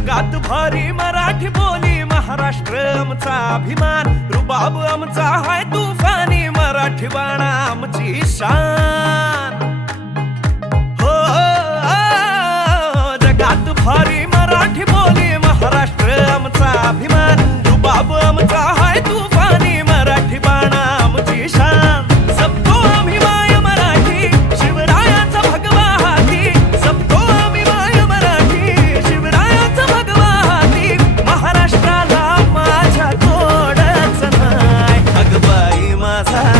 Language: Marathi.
जगात भारी मराठी बोली महाराष्ट्र आमचा अभिमान. रुबाब आमचा हाय तुफानी मराठी बाणा आमची शान. casa.